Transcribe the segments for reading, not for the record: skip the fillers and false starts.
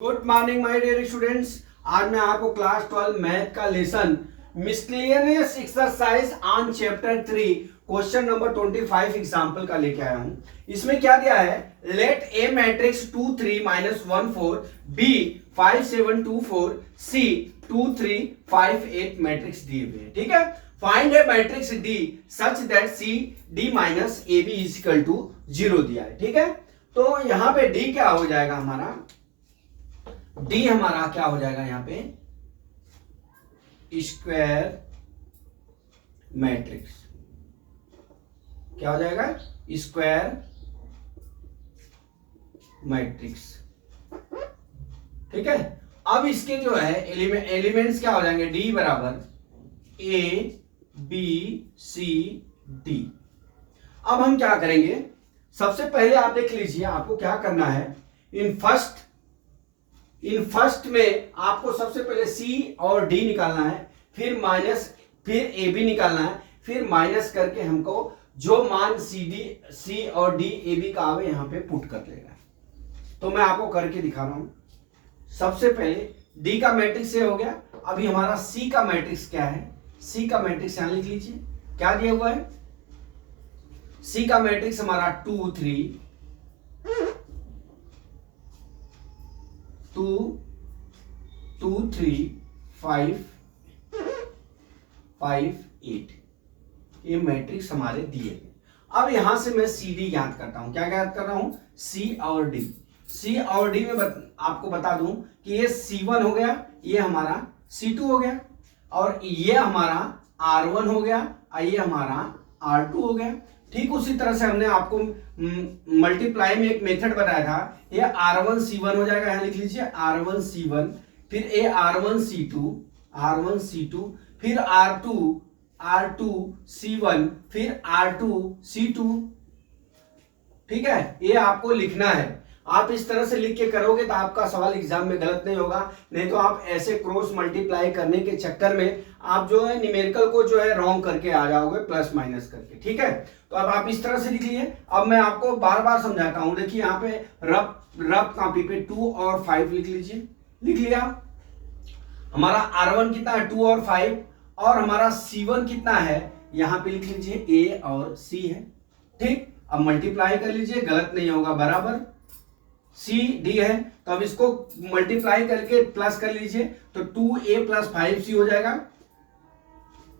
Good morning my dear students. आज मैं आपको क्लास 12 मैथ का lesson miscellaneous exercise on chapter 3 question number 25 example का लेके आया हूं। इसमें क्या दिया है, let A matrix 2 3 -1 4 B 5 7 2 4 C 2 3 5 8 matrix दिए हुए हैं। ठीक है, find a matrix D such that C D minus A B is equal to 0 दिया है। ठीक है, तो यहां पे डी क्या हो जाएगा, हमारा डी हमारा क्या हो जाएगा, यहां पे स्क्वायर मैट्रिक्स क्या हो जाएगा, स्क्वायर मैट्रिक्स। ठीक है, अब इसके जो है एलिमेंट्स क्या हो जाएंगे, डी बराबर ए बी सी डी। अब हम क्या करेंगे, सबसे पहले आप देख लीजिए आपको क्या करना है। इन फर्स्ट में आपको सबसे पहले सी और डी निकालना है, फिर ए बी निकालना है, फिर माइनस करके हमको जो मान सी और डी ए बी का आवे यहां पे पुट कर लेगा। तो मैं आपको करके दिखा रहा हूं। सबसे पहले डी का मैट्रिक्स ये हो गया। अभी हमारा सी का मैट्रिक्स क्या है, सी का मैट्रिक्स यहां लिख लीजिए, क्या दिया हुआ है। सी का मैट्रिक्स हमारा 2 3 5 8 ये मैट्रिक्स हमारे दिए हैं। अब यहां से मैं सी डी ज्ञात करता हूं। क्या ज्ञात कर रहा हूं, सी और डी। सी और डी में आपको बता दूं कि ये C1 हो गया, ये हमारा C2 हो गया, और ये हमारा R1 हो गया, और ये हमारा R2 हो गया। ठीक उसी तरह से हमने आपको मल्टीप्लाई में एक मेथड बताया था। ये R1 C1 हो जाएगा, यहां लिख लीजिए R1 C1, फिर ये R1 C2, फिर R2 C1, फिर R2 C2। ठीक है, ये आपको लिखना है। आप इस तरह से लिख के करोगे तो आपका सवाल एग्जाम में गलत नहीं होगा। नहीं तो आप ऐसे क्रॉस मल्टीप्लाई करने के चक्कर में आप जो है न्यूमेरिकल को जो है रॉन्ग करके आ जाओगे, प्लस माइनस करके। ठीक है, तो अब आप इस तरह से लिख लिए। अब मैं आपको बार बार समझाता हूं। देखिए यहाँ पे रफ कॉपी पे 2 और 5 लिख लीजिए। लिख लिया, हमारा R1 कितना है 2 और 5, और हमारा C1 कितना है, यहां पे लिख लीजिए A और C है। ठीक, अब मल्टीप्लाई कर लीजिए, गलत नहीं होगा, बराबर C D है। तो अब इसको मल्टीप्लाई करके प्लस कर लीजिए, तो 2A + 5C हो जाएगा।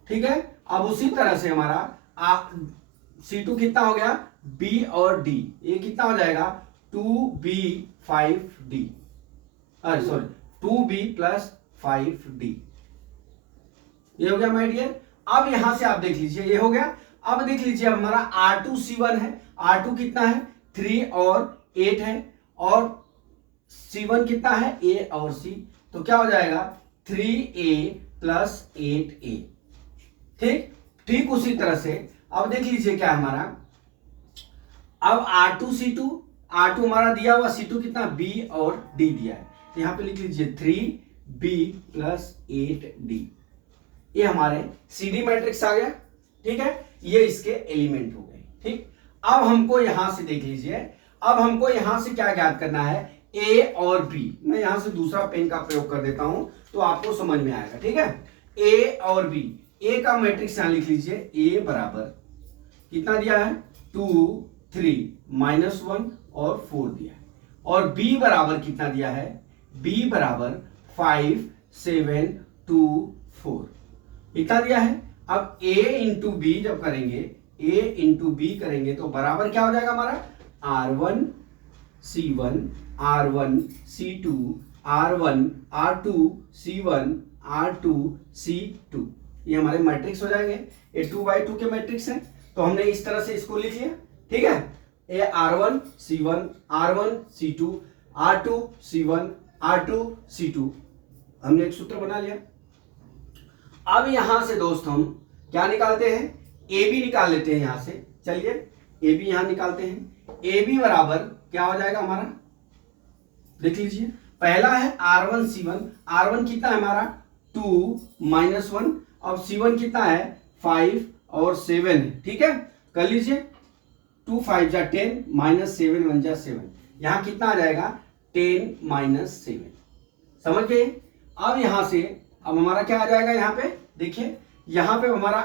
ठीक है, अब उसी तरह से हमारा C2 कितना हो गया, B और D, ये कितना हो जाएगा 2B 5D, अरे सॉरी 2B + 5D, ये हो गया माय डियर। अब यहां से आप देख लीजिए, ये हो गया। अब देख लीजिए हमारा R2 C1 है, R2 कितना है 3 और 8 है, और C1 कितना है A और C, तो क्या हो जाएगा 3A + 8A। ठीक उसी तरह से अब देख लीजिए क्या हमारा, अब R2 C2, R2 हमारा दिया हुआ, C2 कितना B और D दिया है, तो यहां पे लिख लीजिए 3B + 8D। ये हमारे CD मैट्रिक्स आ गया। ठीक है, ये इसके एलिमेंट हो गए। ठीक, अब हमको यहां से देख लीजिए, अब हमको यहां से क्या ज्ञात करना है, A और B। मैं यहां से दूसरा पेन का प्रयोग कर देता हूं तो आपको समझ में आएगा। ठीक है, A और B, A का मैट्रिक्स यहां लिख लीजिए, A बराबर कितना दिया है 2 3 -1 और 4 दिया है, और B बराबर कितना दिया है, B बराबर 5 7 2 4 इतना दिया है। अब A इंटू बी जब करेंगे, A इंटू बी करेंगे तो बराबर क्या हो जाएगा हमारा R1 C1 R1 C2 R1 R2 C1 R2 C2, ये हमारे मैट्रिक्स हो जाएंगे। ये 2x2 के मैट्रिक्स हैं, तो हमने इस तरह से इसको लिख लिया। ठीक है, ये R1 C1 R1 C2 R2 C1 R2 C2, हमने एक सूत्र बना लिया। अब यहां से दोस्त हम क्या निकालते हैं, ए बी निकाल लेते हैं यहां से। चलिए ए बी यहां निकालते हैं। ए बी बराबर क्या हो जाएगा हमारा, देख लीजिए, पहला है R1 C1, R1 कितना है हमारा 2 -1, अब C1 कितना है 5 और 7 है। ठीक है, कर लीजिए, 2 5 जा 10 -7 1 जा 7, यहां कितना आ जाएगा 10 माइनस 7। समझ गए? अब यहां से अब हमारा क्या आ जाएगा, यहाँ पे देखिए, यहाँ पे हमारा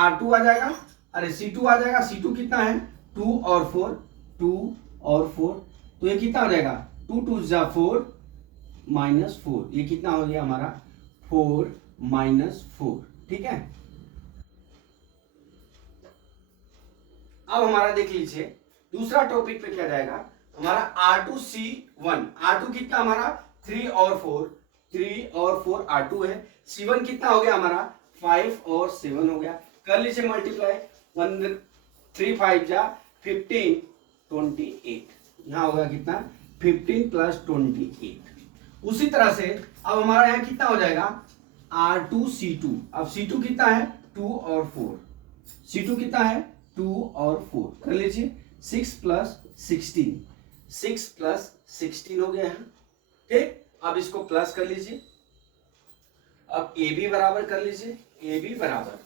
R2 आ जाएगा, अरे C2 आ जाएगा। C2 कितना है, 2 और 4, 2 और 4, तो ये कितना हो जाएगा, 2 2 जा 4 माइनस 4, ये कितना हो गया हमारा 4 माइनस 4। ठीक है, अब हमारा देख लीजिए दूसरा टॉपिक पे क्या जाएगा हमारा R2C1। R2 कितना हमारा 3 और 4, 3 और 4 R2 है। C1 कितना हो गया हमारा 5 और 7 हो गया। कर लीजिए मल्टीप्लाई, 1 3 5 जा 15 28, यहाँ होगा कितना 15 प्लस 28। उसी तरह से अब हमारा यहाँ कितना हो जाएगा R2C2। अब C2 कितना है 2 और 4, C2 कितना है 2 और 4, कर लीजिए 6 प्लस 16, 6 प्लस 16 हो गया है। ठीक, अब इसको प्लस कर लीजिए, अब ए बी बराबर कर लीजिए, ए बी बराबर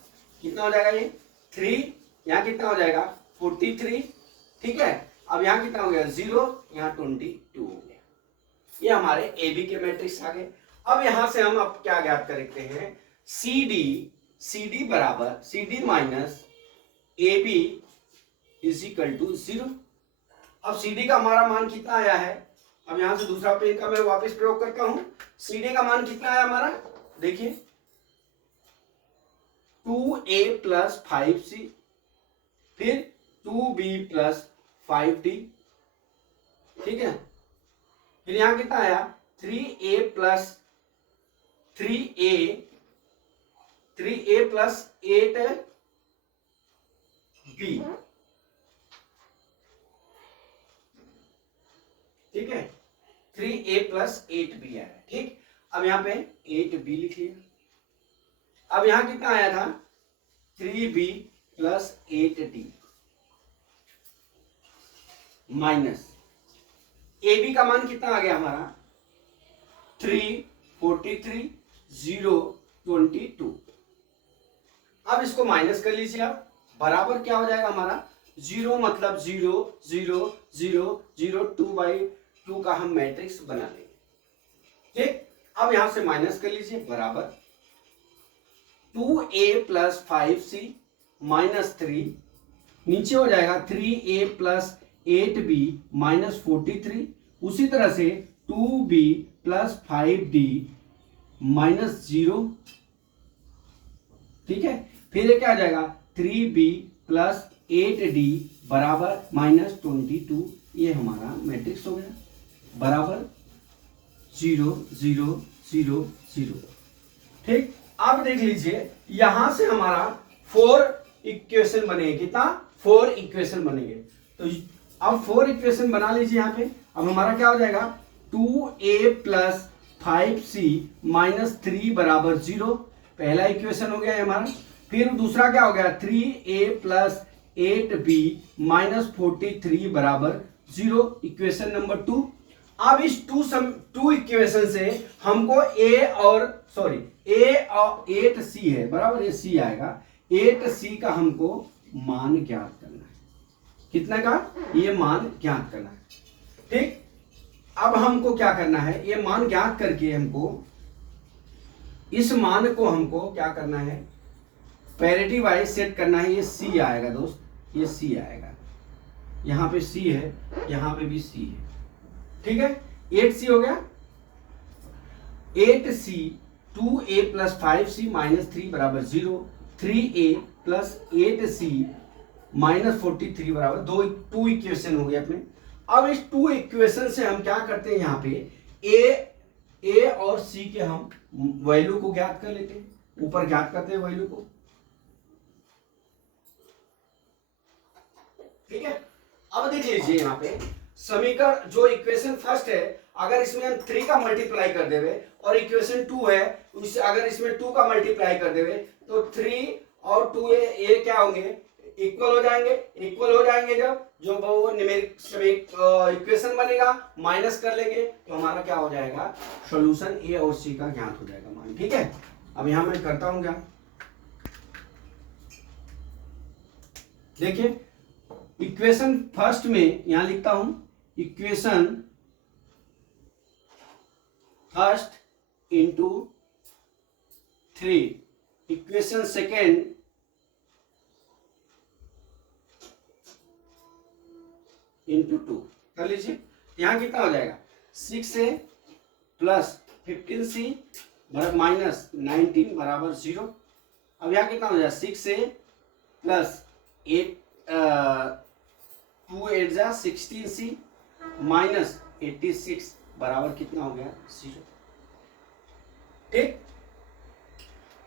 कितना हो जाएगा ये 3, यहाँ कितना हो जाएगा 43। ठीक है, अब यहाँ कितना हो गया 0, यहाँ 22 हो गया। ये हमारे ए बी के मैट्रिक्स आ गए। अब यहां से हम अब क्या ज्ञात करते हैं, सी डी बराबर C D minus A B is equal to 0। अब सी डी का हमारा मान कितना आया है, अब यहां से दूसरा पेन का मैं वापस प्रयोग करता हूं। सी डी का मान कितना आया हमारा, देखिए 2a प्लस 5c, फिर 2b प्लस 5d। ठीक है, फिर यहां कितना आया 3a plus 3a plus 8b। ठीक है, 3a प्लस 8b आया। ठीक, अब यहां पे 8b लिख लिया। अब यहां कितना आया था 3b plus 8d minus ab का मान कितना आ गया हमारा 3 43 0 22। अब इसको माइनस कर लीजिए आप, बराबर क्या हो जाएगा हमारा 0 मतलब 0 0 0 0 2/2 का हम मैट्रिक्स बना लेंगे। ठीक, अब यहां से माइनस कर लीजिए, बराबर 2a प्लस 5c माइनस 3, नीचे हो जाएगा 3a प्लस 8b माइनस 43। उसी तरह से 2b प्लस 5d माइनस 0। ठीक है, फिर क्या आ जाएगा 3b प्लस 8d बराबर माइनस 22। ये हमारा मैट्रिक्स हो गया, बराबर 0 0 0 0। ठीक, अब देख लीजिए यहां से हमारा 4 इक्वेशन बनेंगे, कितना 4 इक्वेशन बनेंगे। तो अब 4 इक्वेशन बना लीजिए यहाँ पे। अब हमारा क्या हो जाएगा 2a प्लस 5c माइनस 3 बराबर 0, पहला इक्वेशन हो गया है हमारा। फिर दूसरा क्या हो गया 3a प्लस 8b माइनस 43 बराबर 0, इक्वेशन नंबर 2। अब इस टू इक्वेशन से हमको a और 8c है, बराबर ये c आएगा, 8c का हमको मान ज्ञात करना है। कितना का ये मान ज्ञात करना है। ठीक, अब हमको क्या करना है, ये मान ज्ञात करके हमको इस मान को हमको क्या करना है पैरिटी वाइज सेट करना है। ये c आएगा दोस्त, ये c आएगा, यहाँ पे c है, यहाँ पे भी c है। ठीक है, 8c हो गया, 8c 2a plus 5c minus 3 बराबर 0, 3a प्लस 8c माइनस 43 बराबर 2 इक्वेशन हो गए अपने। अब इस 2 इक्वेशन से हम क्या करते हैं, यहाँ पे a और c के हम वैल्यू को ज्ञात कर लेते हैं, ऊपर ज्ञात करते हैं वैल्यू को। ठीक है, अब देख लीजिए यहाँ पे समीकरण जो इक्वेशन फर्स्ट है, अगर इसमें हम 3 का मल्टीप्लाई कर देवे और इक्वेशन 2 है उससे अगर इसमें 2 का मल्टीप्लाई कर देवे तो 3 और 2 ये क्या होंगे इक्वल हो जाएंगे। इक्वल हो जाएंगे जब जो वो न्यूमेरिक इक्वेशन बनेगा माइनस कर लेंगे तो हमारा क्या हो जाएगा सॉल्यूशन ए और सी का ज्ञात हो जाएगा मान। ठीक है, अब यहां मैं करता हूं क्या, देखिए इक्वेशन फर्स्ट में यहां लिखता हूं equation first into 3, equation second into 2 कर लीजिए। यहाँ कितना हो जाएगा 6a प्लस 15c माइनस 19 बराबर 0। अब यहाँ कितना हो जाएगा 6a प्लस 8 2 8 जा 16c माइनस 86 बराबर कितना हो गया 0। ठीक,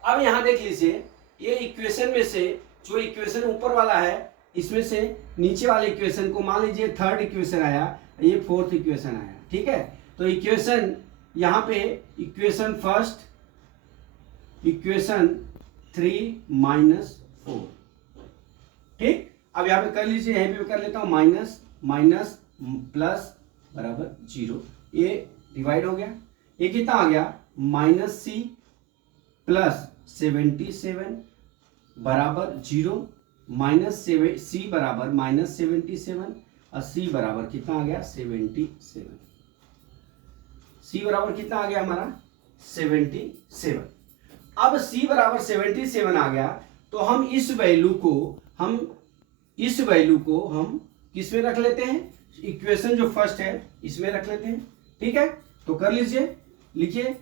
अब यहां देख लीजिए ये इक्वेशन में से जो इक्वेशन ऊपर वाला है इसमें से नीचे वाले इक्वेशन को मान लीजिए थर्ड इक्वेशन आया, ये फोर्थ इक्वेशन आया। ठीक है, तो इक्वेशन यहां पे इक्वेशन फर्स्ट, इक्वेशन 3 माइनस 4। ठीक, अब यहां पे कर लीजिए, यहां पे कर लेता हूं माइनस माइनस प्लस बराबर 0, ये डिवाइड हो गया। ये कितना आ गया माइनस सी प्लस 77 बराबर 0, माइनस सी बराबर माइनस 77 और सी बराबर कितना आ गया 77। सी बराबर कितना आ गया हमारा 77। अब सी बराबर 77 आ गया तो हम इस वैल्यू को हम किस में रख लेते हैं, इक्वेशन जो फर्स्ट है इसमें रख लेते हैं। ठीक है, तो कर लीजिए, लिखिए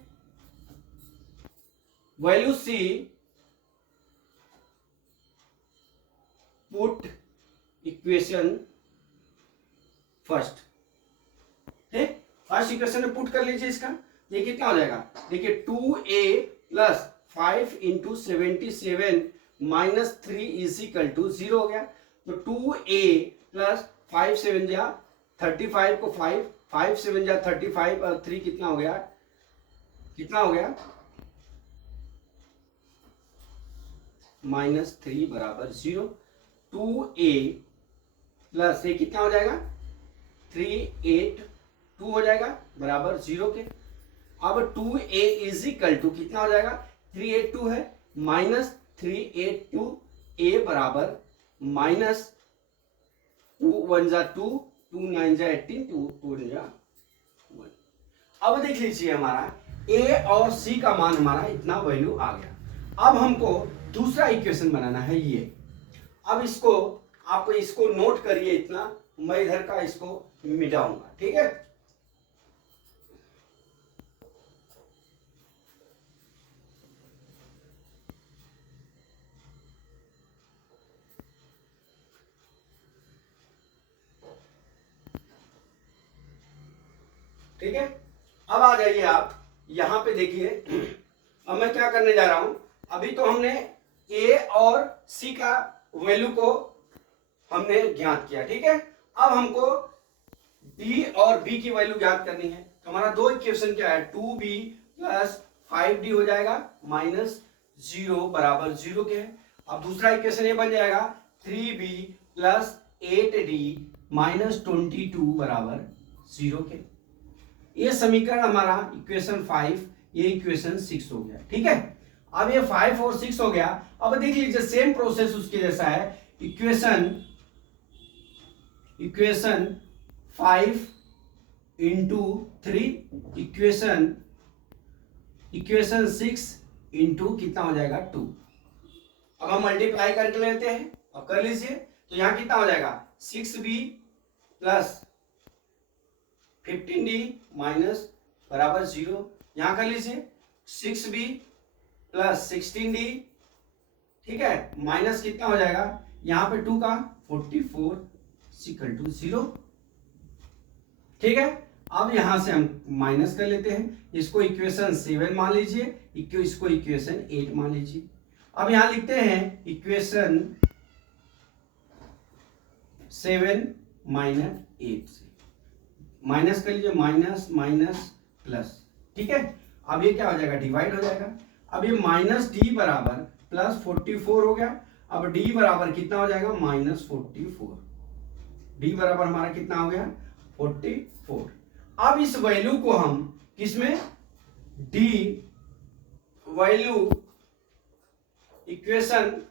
value C put equation first. ठीक, फर्स्ट इक्वेशन में पुट कर लीजिए इसका, ये कितना हो जाएगा देखिए 2a plus 5 into 77 minus 3 is equal to 0 हो गया। तो 2a प्लस 5 7 जा 35 को 5 5 7 जा 35 और 3 कितना हो गया, कितना हो गया माइनस 3 बराबर 0। 2a प्लस ये कितना हो जाएगा 382 हो जाएगा बराबर 0 के। अब 2a इज इक्वल टू कितना हो जाएगा 382 है माइनस 382 a बराबर माइनस 2 1 जा 2 2 9 जा 18 2 2 जा 1। अब देख लीजिए हमारा a और c का मान हमारा इतना वैल्यू आ गया। अब हमको दूसरा इक्वेशन बनाना है ये। अब इसको आप इसको नोट करिए इतना, मैं इधर का इसको मिटाऊंगा। ठीक है, ठीक है, अब आ जाइए आप यहां पे देखिए। अब मैं क्या करने जा रहा हूं, अभी तो हमने a और c का वैल्यू को हमने ज्ञात किया। ठीक है, अब हमको d और b की वैल्यू ज्ञात करनी है। तो हमारा दो इक्वेशन क्या है 2b प्लस 5d हो जाएगा माइनस 0 बराबर 0 के है। अब दूसरा इक्वेशन ये बन जाएगा 3b प्लस 8d माइनस 22 बराबर 0 के। ये समीकरण हमारा इक्वेशन 5, ये इक्वेशन 6 हो गया। ठीक है, अब ये 5 और 6 हो गया। अब देख लीजिए सेम प्रोसेस उसके जैसा है, इक्वेशन 5 इंटू 3 इक्वेशन 6 इंटू कितना हो जाएगा 2। अब हम मल्टीप्लाई करके लेते हैं, अब कर लीजिए। तो यहां कितना हो जाएगा 6b प्लस 15d माइनस बराबर 0। यहां कर लीजिए 6b प्लस 16d। ठीक है, माइनस कितना हो जाएगा यहां पे 2 का 44 इक्वल टू 0। ठीक है, अब यहां से हम माइनस कर लेते हैं, इसको इक्वेशन 7 मान लीजिए, इसको इक्वेशन 8 मान लीजिए। अब यहां लिखते हैं इक्वेशन 7 माइनस 8 से माइनस कर लीजिए, माइनस माइनस प्लस। ठीक है, अब ये क्या हो जाएगा डिवाइड हो जाएगा। अब ये माइनस डी बराबर प्लस 44 हो गया। अब डी बराबर कितना हो जाएगा माइनस 44। डी बराबर हमारा कितना हो गया 44। अब इस वैल्यू को हम किसमें D value equation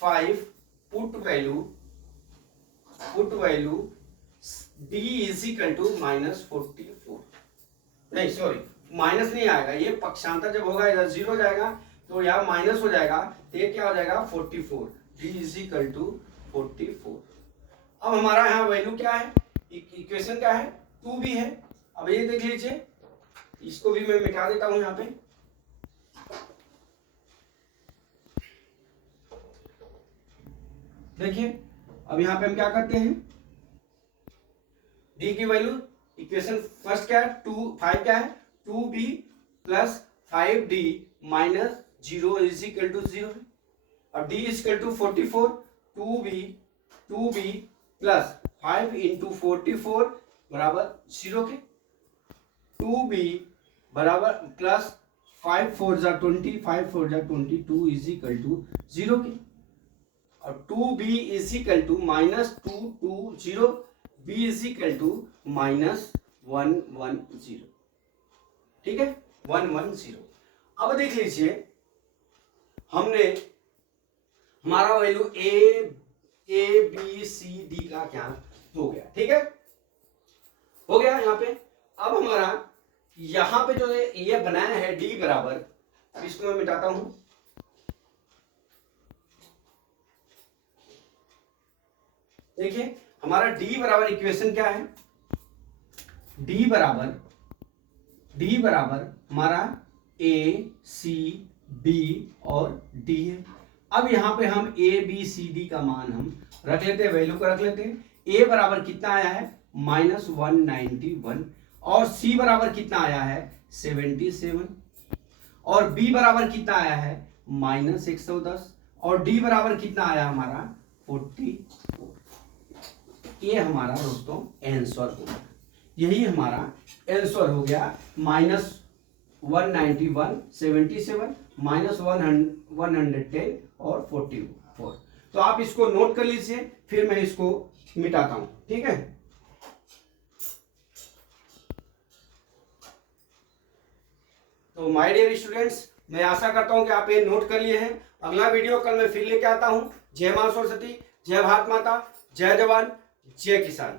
5 put value d is equal to -44, नहीं सॉरी माइनस नहीं आएगा, ये पक्षांतर जब होगा इधर 0 हो जाएगा तो यहाँ माइनस हो जाएगा, तो ये क्या हो जाएगा 44, d इज इक्वल टू 44। अब हमारा यहाँ वैल्यू क्या है, इक्वेशन क्या है 2b है। अब ये देख लीजिए, इसको भी मैं मिटा देता हूं यहाँ पे। देखिए अब यहाँ पे हम क्या करते हैं, d की वैल्यू इक्वेशन फर्स्ट क्या है 5 क्या है 2b plus 5d minus 0 is equal to 0 है। और d is equal to 44, 2b plus 5 into 44 बराबर 0 के, 2b बराबर प्लस 5 4 जा 20, 5 4 जा 22 इज इक्वल टू 0 के, और 2b is equal to minus 2 2 0, b is equal to minus 1 1 0, ठीक है 1 1 0। अब देख लीजिए हमने हमारा value A B C D का क्या हो गया, ठीक है हो गया यहाँ पे। अब हमारा यहाँ पे जो ये बनाया है d बराबर, इसको मैं मिटाता हूं, देखिए हमारा d बराबर इक्वेशन क्या है, d बराबर हमारा a c b और d है। अब यहाँ पे हम a b c d का मान हम रख लेते हैं, वैल्यू को रख लेते हैं। a बराबर कितना आया है -191, और c बराबर कितना आया है 77, और b बराबर कितना आया है -110, और d बराबर कितना आया हमारा 44। ये हमारा दोस्तों आंसर हो गया, यही हमारा आंसर हो गया -191, 77, -110 और 44। तो आप इसको नोट कर लीजिए, फिर मैं इसको मिटाता हूं, ठीक है। तो माय डियर स्टूडेंट्स, मैं आशा करता हूं कि आप ये नोट कर लिए हैं। अगला वीडियो कल मैं फिर लेके आता हूं। जय मां सरस्वती, जय भारत माता, जय जवान, जय किसान।